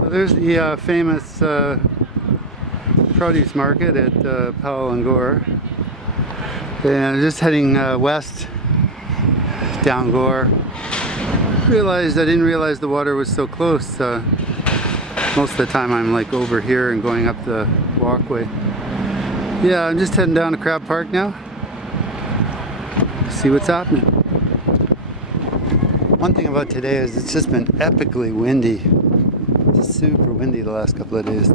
So there's the famous produce market at Powell and Gore. And just heading west down Gore. I didn't realize the water was so close. Most of the time I'm like over here and going up the walkway. Yeah, I'm just heading down to Crab Park now. See what's happening. One thing about today is it's just been epically windy. Just super windy the last couple of days.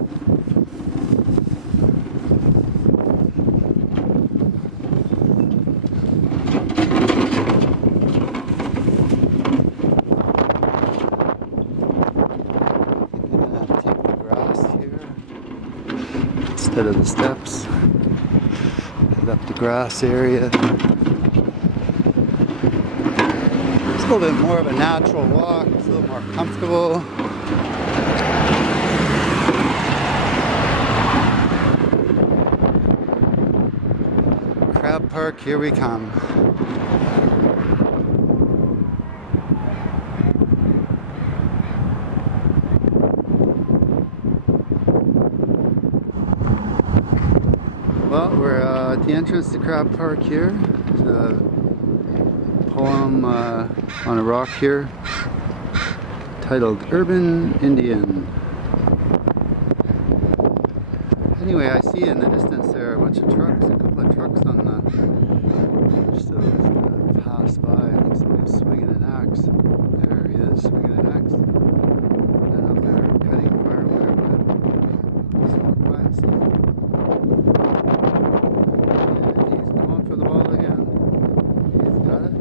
Instead of the steps, head up the grass area. It's a little bit more of a natural walk, it's a little more comfortable. Crab Park, here we come. Well, we're at the entrance to Crab Park here. There's a poem on a rock here titled Urban Indian. Anyway, I see in the distance there a bunch of trucks, a couple of trucks on the just gonna pass by. I think somebody's swinging an axe. There he is, swinging an axe. I don't know if they're cutting firewood or what. Just walk by and see. For the ball again. He's got it.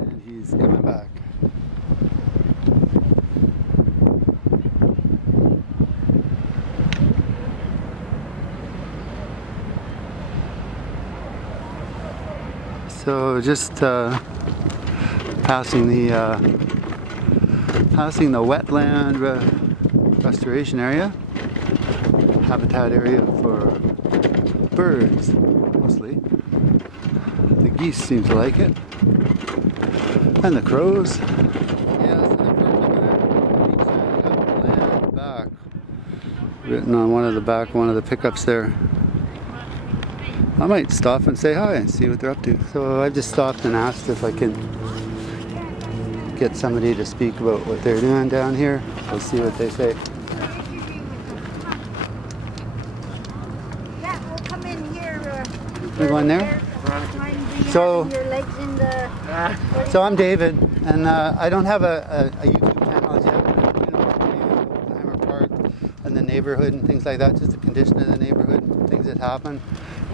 And he's coming back. So just passing the wetland restoration area, habitat area for birds. Mostly. The geese seem to like it. And the crows. Yeah, so the park over there on the beach there, they got land back. Written on one of the pickups there. I might stop and say hi and see what they're up to. So I just stopped and asked if I can get somebody to speak about what they're doing down here. We'll see what they say. We're going there? So I'm David, and I don't have a YouTube channel as yet. Hammer Park and the neighborhood and things like that, just the condition of the neighborhood, things that happen.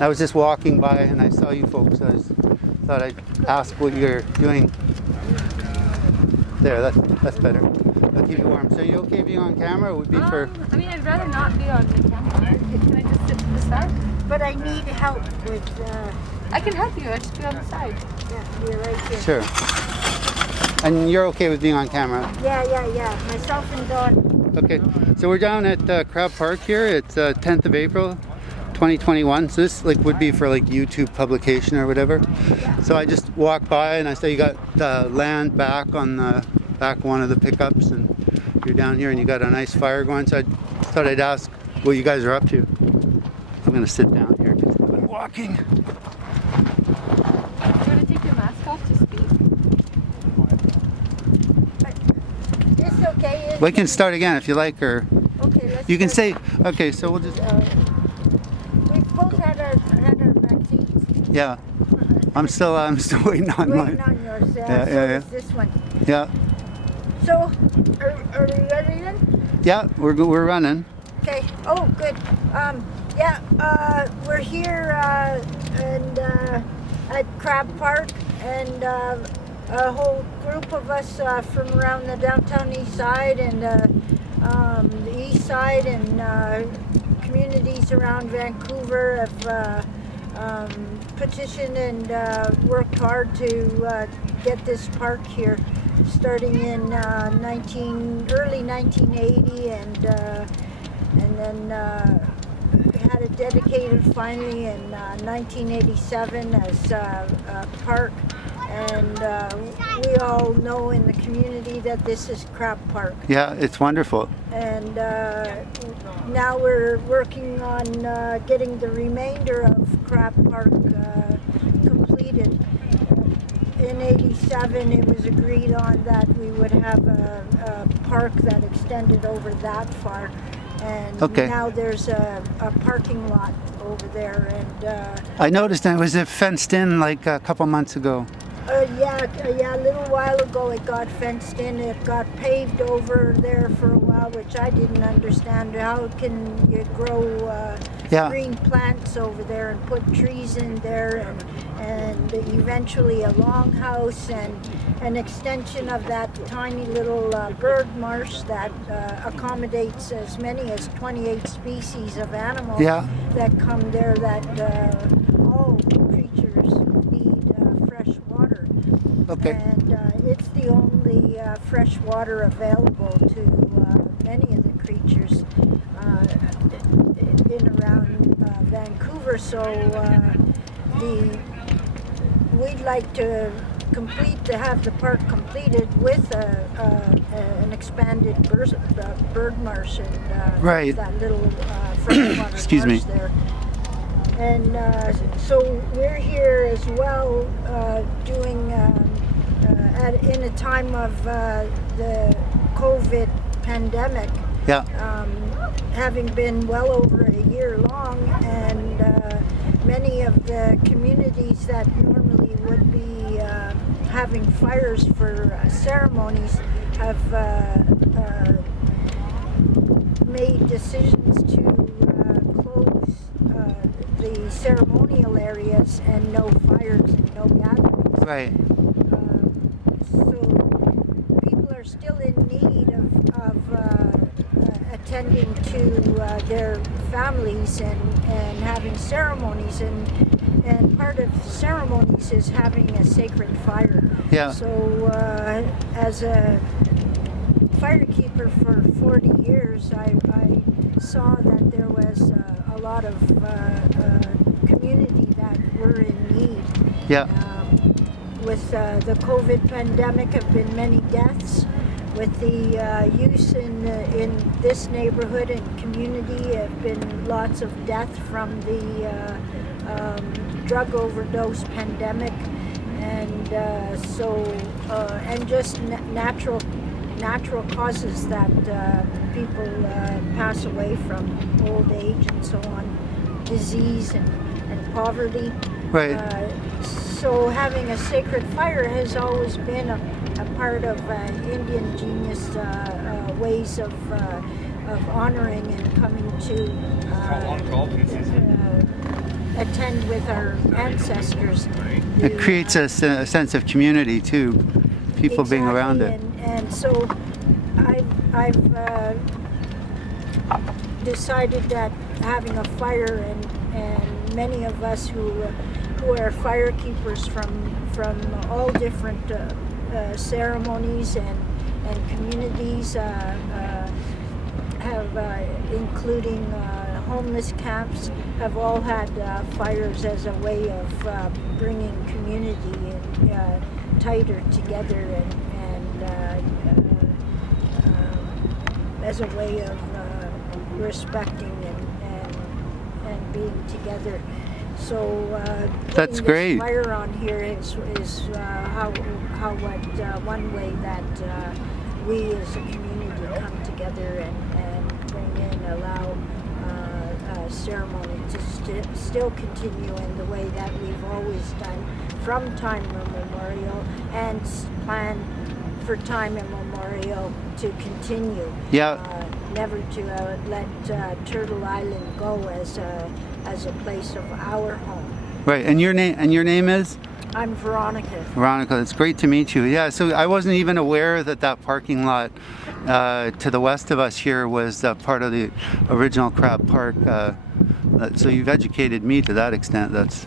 I was just walking by and I saw you folks. I thought I'd ask what you're doing. There, that's better. I'll keep you warm. So are you okay being on camera? It would be for... I mean, I'd rather not be on the camera. Can I just sit to the side? But I need help with... I can help you. I'll just be on the side. Yeah, you're right here. Sure. And you're okay with being on camera? Yeah. Myself and Dawn. Okay. So we're down at Crab Park here. It's 10th of April, 2021. So this would be for YouTube publication or whatever. Yeah. So I just walked by and I saw you got land back on the back one of the pickups, and you're down here and you got a nice fire going. So I thought I'd ask what you guys are up to. I'm going to sit down here because I've been walking. You want to take your mask off to speak? It's okay. We can start again if you like, or okay, let's you can say, okay, so we'll just... we've both had our vaccines. Yeah. I'm still waiting on mine. Waiting on yours. Yeah. This one. Yeah. So, are we ready then? Yeah, we're running. Okay. Oh, good. We're here and at Crab Park, and a whole group of us from around the downtown east side and the east side and communities around Vancouver have petitioned and worked hard to get this park here, starting in early 1980, and then had it dedicated finally in 1987 as a park, and we all know in the community that this is Crab Park. Yeah, it's wonderful. And now we're working on getting the remainder of Crab Park completed. In '87, it was agreed on that we would have a park that extended over that far. And Okay. now there's a parking lot over there. And I noticed that it was fenced in like a couple months ago. yeah, a little while ago it got fenced in. It got paved over there for a while, which I didn't understand. How can you grow Yeah. green plants over there and put trees in there, and eventually a longhouse and an extension of that tiny little bird marsh that accommodates as many as 28 species of animals Yeah. that come there, that all creatures need fresh water. Okay. And it's the only fresh water available to many of the creatures in around Vancouver. So we'd like to have the park completed with an expanded bird marsh and Right. that little freshwater Excuse me. marsh there. And so we're here as well doing in a time of the COVID pandemic, Yeah. having been well over a year long, and many of the communities that normally would be having fires for ceremonies have made decisions to close the ceremonial areas and no fires and no gatherings. Right. So people are still in need of attending to their families and having ceremonies, and part of ceremonies is having a sacred fire. Yeah. So as a firekeeper for 40 years, I saw that there was a lot of community that were in need. Yeah. With the COVID pandemic, have been many deaths. With the use in this neighborhood and community, have been lots of death from the drug overdose pandemic, and and just natural causes that people pass away from, old age and so on, disease and poverty. Right. So having a sacred fire has always been a part of Indigenous ways of honoring and coming to attend with our ancestors. It creates a sense of community too, people being around it. And so I've decided that having a fire, and many of us who are firekeepers from all different ceremonies and communities, have including homeless camps, have all had fires as a way of bringing community tighter together, and as a way of respecting and being together. So That's putting great. this fire on here is one way that we as a community come together and bring in, allow ceremony to still continue in the way that we've always done from time immemorial, and plan for time immemorial to continue. Yeah. Never to let Turtle Island go as a place of our home. Right. And your name is? I'm Veronica. Veronica, it's great to meet you. Yeah, so I wasn't even aware that parking lot to the west of us here was part of the original Crab Park. So you've educated me to that extent. That's.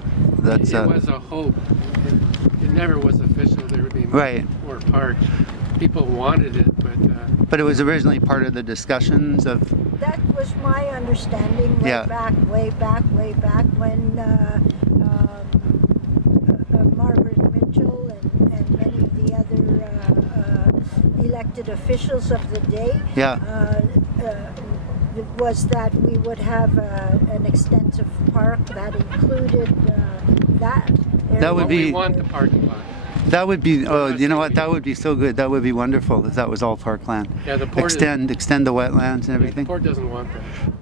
It was a hope. It never was official. There would be Right. more park. People wanted it, But it was originally part of the discussions of. That was my understanding way Yeah. way back when Margaret Mitchell and elected officials of the day. Yeah. Was that we would have an extensive park that included that. That would Well, be- we want the parking lot. That would be, oh, you know what, that would be so good. That would be wonderful if that was all parkland. Yeah, the port Extend the wetlands and the everything. port doesn't want that.